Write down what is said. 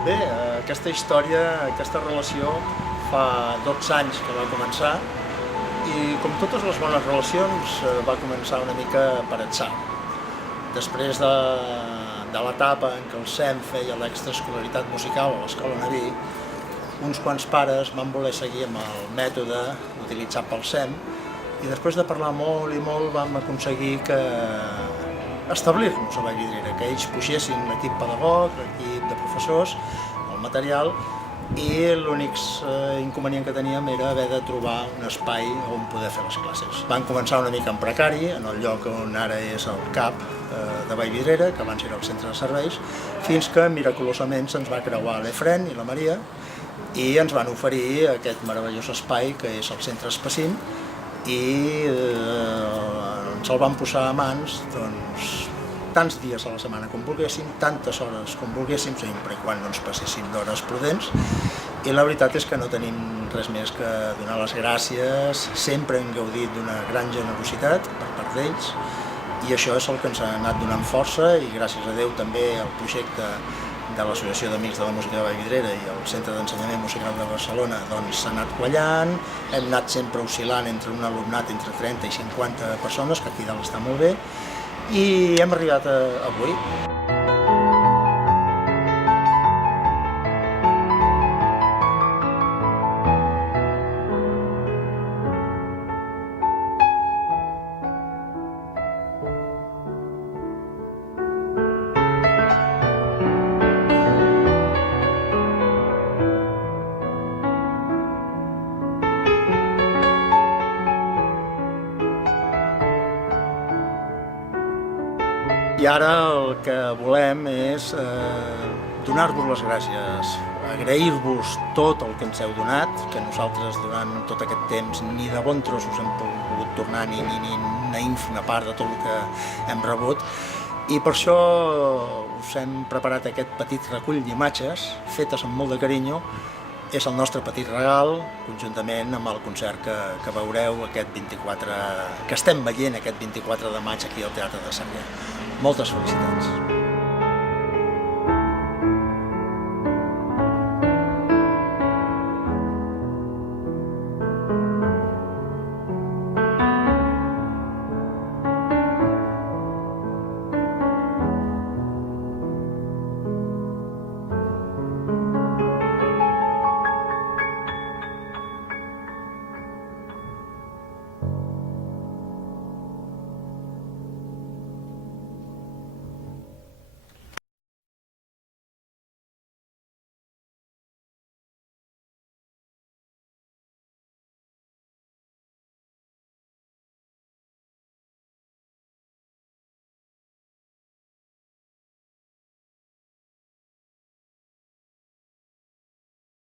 Bé, aquesta història, aquesta relació fa 12 anys que va començar i com totes les bones relacions va començar una mica per atzar. Després de l'etapa en què el SEM feia l'extraescolaritat musical a l'Escola Naví, uns quants pares van voler seguir amb el mètode utilitzat pel SEM i després de parlar molt i molt vam aconseguir establir-nos a Vallvidrera, que ells pugessin l'equip pedagog, l'equip de professors, el material, i l'únic inconvenient que teníem era haver de trobar un espai on poder fer les classes. Van començar una mica en precari, en el lloc on ara és el CAP de Vallvidrera, que abans era el centre de serveis, fins que miraculosament se'ns va creuar l'Efren i la Maria i ens van oferir aquest meravellós espai que és el centre Espacín i ens el van posar a mans tants dies a la setmana com volguéssim, tantes hores com volguéssim, sempre i quan no ens passéssim d'hores prudents, i la veritat és que no tenim res més que donar les gràcies, sempre hem gaudit d'una gran generositat per part d'ells, i això és el que ens ha anat donant força, i gràcies a Déu també el projecte de l'Associació d'Amics de la Música de Vallvidrera i el Centre d'Ensenyament Musical de Barcelona s'ha anat quallant, hem anat sempre oscil·lant entre un alumnat entre 30 i 50 persones, que aquí dalt està molt bé, i hem arribat avui. I ara el que volem és donar-vos les gràcies, agrair-vos tot el que ens heu donat, que nosaltres durant tot aquest temps ni de bon tros us hem pogut tornar ni una ínfima part de tot el que hem rebut, i per això us hem preparat aquest petit recull d'imatges fetes amb molt de carinyo. És el nostre petit regal, conjuntament amb el concert que veureu que estem veient aquest 24 de maig aquí al Teatre de Sarrià. Moltes felicitats.